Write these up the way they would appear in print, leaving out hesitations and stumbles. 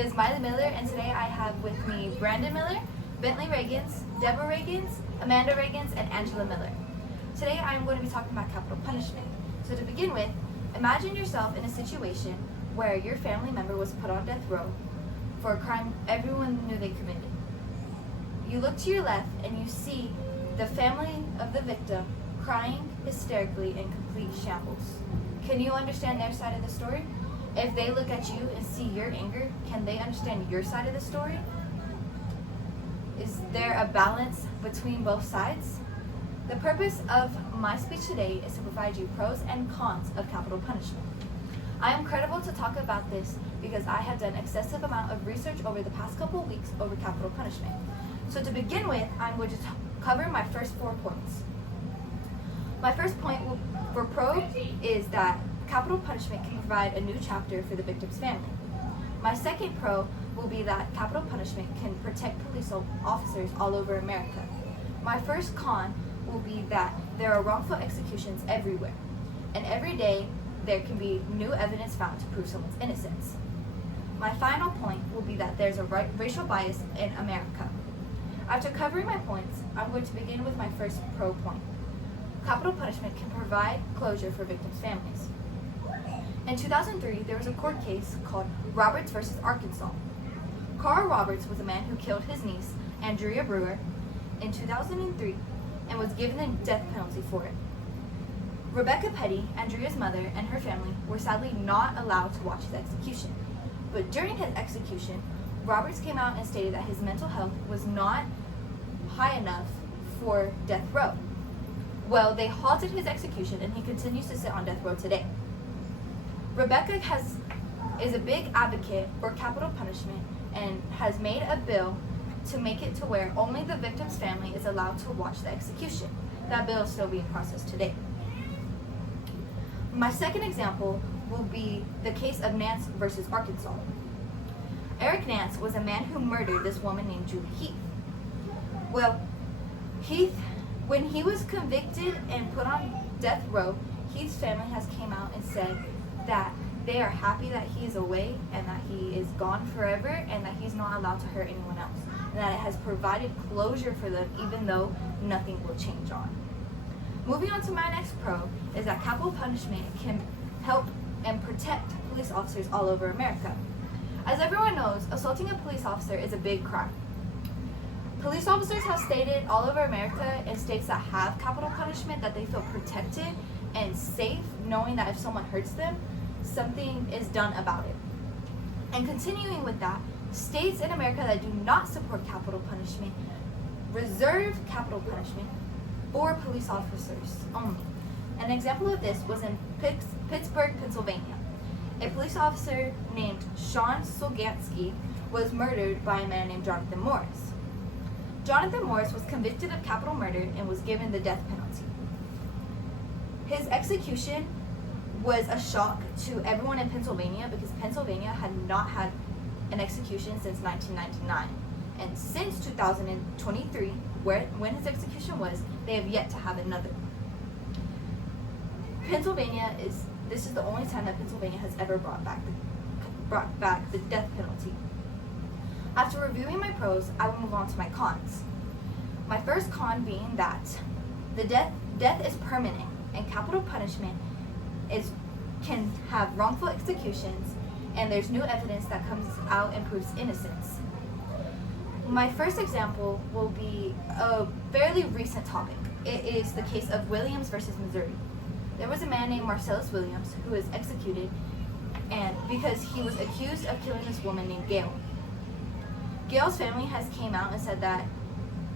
It's Miley Miller, and today I have with me Brandon Miller, Bentley Reagans, Deborah Reagans, Amanda Reagans, and Angela Miller. Today I am going to be talking about capital punishment. So to begin with, imagine yourself in a situation where your family member was put on death row for a crime everyone knew they committed. You look to your left and you see the family of the victim crying hysterically in complete shambles. Can you understand their side of the story? If they look at you and see your anger, can they understand your side of the story? Is there a balance between both sides? The purpose of my speech today is to provide you pros and cons of capital punishment. I am credible to talk about this because I have done excessive amount of research over the past couple weeks over capital punishment. So to begin with, I'm going to cover my first 4 points. My first point for pro is that capital punishment can provide a new chapter for the victim's family. My second pro will be that capital punishment can protect police officers all over America. My first con will be that there are wrongful executions everywhere, and every day there can be new evidence found to prove someone's innocence. My final point will be that there's a racial bias in America. After covering my points, I'm going to begin with my first pro point. Capital punishment can provide closure for victims' families. In 2003, there was a court case called Roberts versus Arkansas. Carl Roberts was a man who killed his niece, Andrea Brewer, in 2003 and was given the death penalty for it. Rebecca Petty, Andrea's mother, and her family were sadly not allowed to watch his execution. But during his execution, Roberts came out and stated that his mental health was not high enough for death row. Well, they halted his execution and he continues to sit on death row today. Rebecca is a big advocate for capital punishment and has made a bill to make it to where only the victim's family is allowed to watch the execution. That bill is still being processed today. My second example will be the case of Nance versus Arkansas. Eric Nance was a man who murdered this woman named Julie Heath. Well, when he was convicted and put on death row, Heath's family has came out and said that they are happy that he is away and that he is gone forever and that he's not allowed to hurt anyone else. And that it has provided closure for them even though nothing will change on. Moving on to my next pro is that capital punishment can help and protect police officers all over America. As everyone knows, assaulting a police officer is a big crime. Police officers have stated all over America in states that have capital punishment that they feel protected and safe knowing that if someone hurts them, something is done about it. And continuing with that, states in America that do not support capital punishment reserve capital punishment for police officers only. An example of this was in Pittsburgh, Pennsylvania. A police officer named Sean Solgansky was murdered by a man named Jonathan Morris. Jonathan Morris was convicted of capital murder and was given the death penalty. His execution was a shock to everyone in Pennsylvania because Pennsylvania had not had an execution since 1999. And since 2023, when his execution was, they have yet to have another. This is the only time that Pennsylvania has ever brought back the death penalty. After reviewing my pros, I will move on to my cons. My first con being that the death is permanent and capital punishment can have wrongful executions and there's new evidence that comes out and proves innocence. My first example will be a fairly recent topic. It is the case of Williams versus Missouri. There was a man named Marcellus Williams who was executed and because he was accused of killing this woman named Gail. Gail's family has came out and said that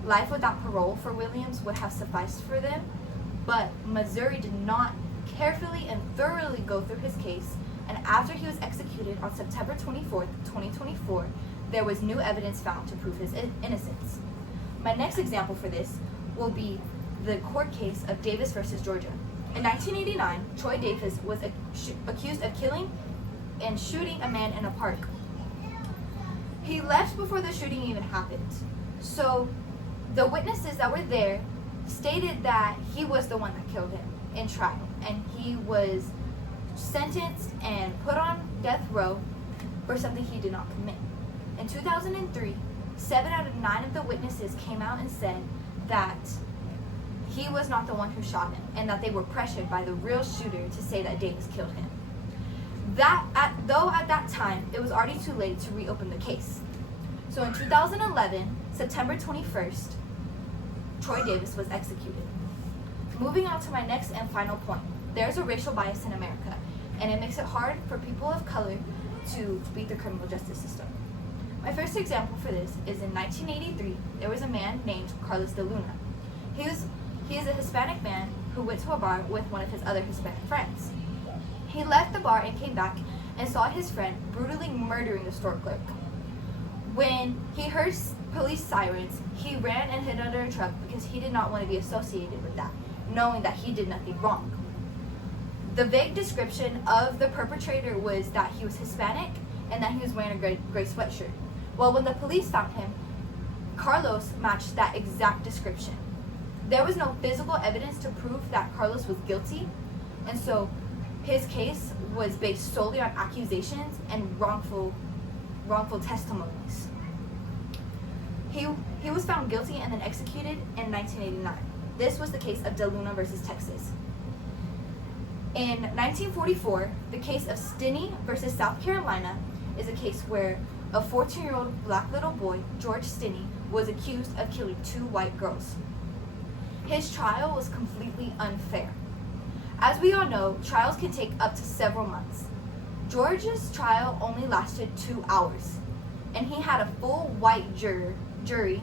life without parole for Williams would have sufficed for them, but Missouri did not carefully and thoroughly go through his case, and after he was executed on September 24th, 2024, there was new evidence found to prove his innocence. My next example for this will be the court case of Davis versus Georgia. In 1989, Troy Davis was accused of killing and shooting a man in a park. He left before the shooting even happened. So the witnesses that were there stated that he was the one that killed him in trial, and he was sentenced and put on death row for something he did not commit. In 2003, 7 out of 9 of the witnesses came out and said that he was not the one who shot him and that they were pressured by the real shooter to say that Davis killed him. Though at that time, it was already too late to reopen the case. So in 2011, September 21st, Troy Davis was executed. Moving on to my next and final point. There's a racial bias in America, and it makes it hard for people of color to beat the criminal justice system. My first example for this is in 1983, there was a man named Carlos de Luna. He is a Hispanic man who went to a bar with one of his other Hispanic friends. He left the bar and came back and saw his friend brutally murdering the store clerk. When he heard police sirens, he ran and hid under a truck because he did not want to be associated with that, knowing that he did nothing wrong. The vague description of the perpetrator was that he was Hispanic and that he was wearing a gray sweatshirt. Well, when the police found him, Carlos matched that exact description. There was no physical evidence to prove that Carlos was guilty, and so his case was based solely on accusations and wrongful testimonies. He was found guilty and then executed in 1989. This was the case of De Luna versus Texas. In 1944, the case of Stinney versus South Carolina is a case where a 14-year-old black little boy, George Stinney, was accused of killing 2 white girls. His trial was completely unfair. As we all know, trials can take up to several months. George's trial only lasted 2 hours, and he had a full white jury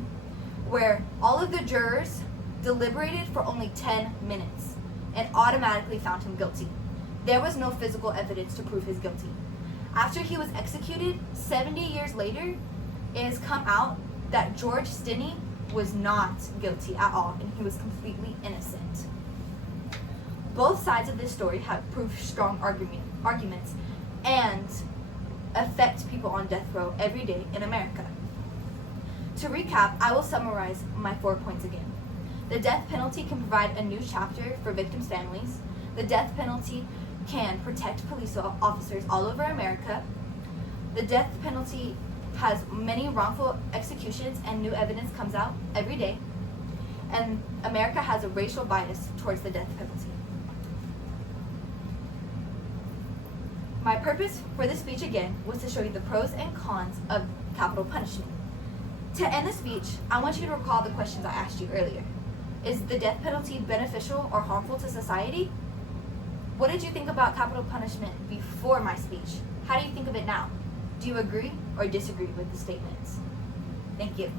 where all of the jurors deliberated for only 10 minutes and automatically found him guilty. There was no physical evidence to prove his guilty. After he was executed, 70 years later, it has come out that George Stinney was not guilty at all, and he was completely innocent. Both sides of this story have proved strong arguments and affect people on death row every day in America. To recap, I will summarize my 4 points again. The death penalty can provide a new chapter for victims' families. The death penalty can protect police officers all over America. The death penalty has many wrongful executions and new evidence comes out every day. And America has a racial bias towards the death penalty. My purpose for this speech again was to show you the pros and cons of capital punishment. To end the speech, I want you to recall the questions I asked you earlier. Is the death penalty beneficial or harmful to society? What did you think about capital punishment before my speech? How do you think of it now? Do you agree or disagree with the statements? Thank you.